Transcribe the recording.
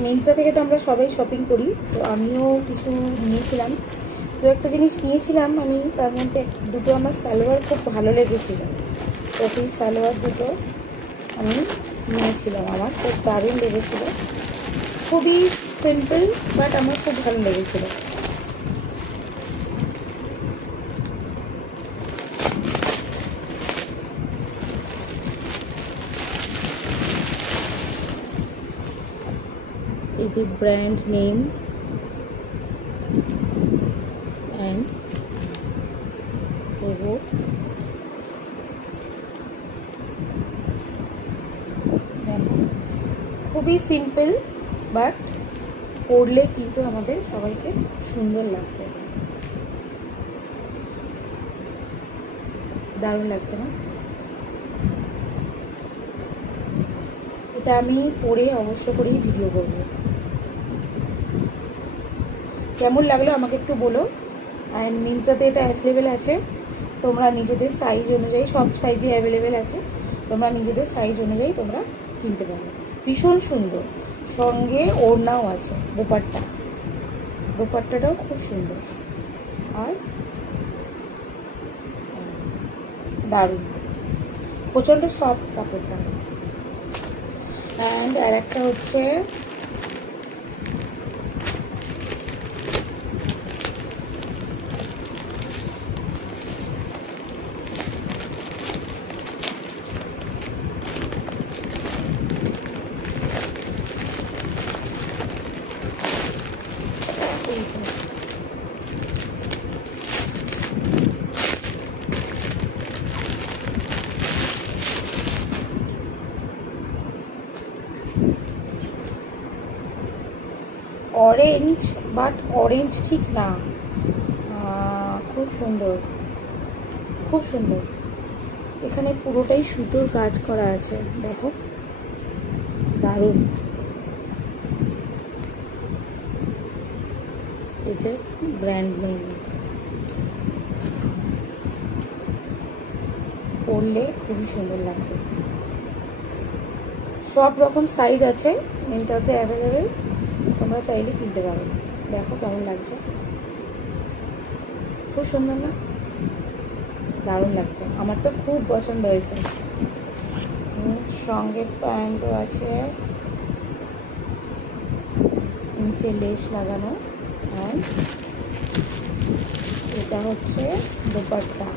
মিন্ত্রা থেকে তো আমরা সবাই শপিং করি, তো আমিও কিছু নিয়েছিলাম। দু একটা জিনিস নিয়েছিলাম আমি, তার মধ্যে দুটো আমার সালোয়ার খুব ভালো লেগেছিল, তো সেই সালোয়ার দুটো আমি নিয়েছিলাম। আমার খুব দারুণ লেগেছিলো, খুবই সিম্পল, বাট আমার খুব ভালো লেগেছিলো। এই যে ব্র্যান্ড নেম অ্যান্ড লোগো, খুবই সিম্পল, বাট পরলে কিন্তু আমাদের সবাইকে সুন্দর লাগবে। দারুণ লাগছে না? এটা আমি পরে অবশ্য করেই ভিডিও করব। কেমন লাগলো আমাকে একটু বলো। অ্যান্ড মিন্ত্রাতে এটা অ্যাভেলেবেল আছে, তোমরা নিজেদের সাইজ অনুযায়ী, সব সাইজে অ্যাভেলেবেল আছে, তোমরা নিজেদের সাইজ অনুযায়ী তোমরা কিনতে পারো। ভীষণ সুন্দর, সঙ্গে ওড়নাও আছে, দোপাট্টাটাও খুব সুন্দর আর দারুণ, প্রচণ্ড সফট কাপড়টা। অ্যান্ড আর একটা হচ্ছে অরেঞ্জ, বাট অরেঞ্জ ঠিক না, খুব সুন্দর, খুব সুন্দর। এখানে পুরোটাই সুতোর কাজ করা আছে, দেখো দারুণ। এই যে ব্র্যান্ড নেম, পরলে খুবই সুন্দর লাগবে। সব রকম সাইজ আছে মিন্ত্রাতে অ্যাভেলেবেল, তোমরা চাইলে কিনতে পারো। দেখো কেমন লাগছে, খুব সুন্দর না? দারুণ লাগছে, আমার তো খুব পছন্দ হয়েছে। সঙ্গে প্যান্টও আছে, নিচে লেস লাগানো, আর এটা হচ্ছে দোপাট্টা।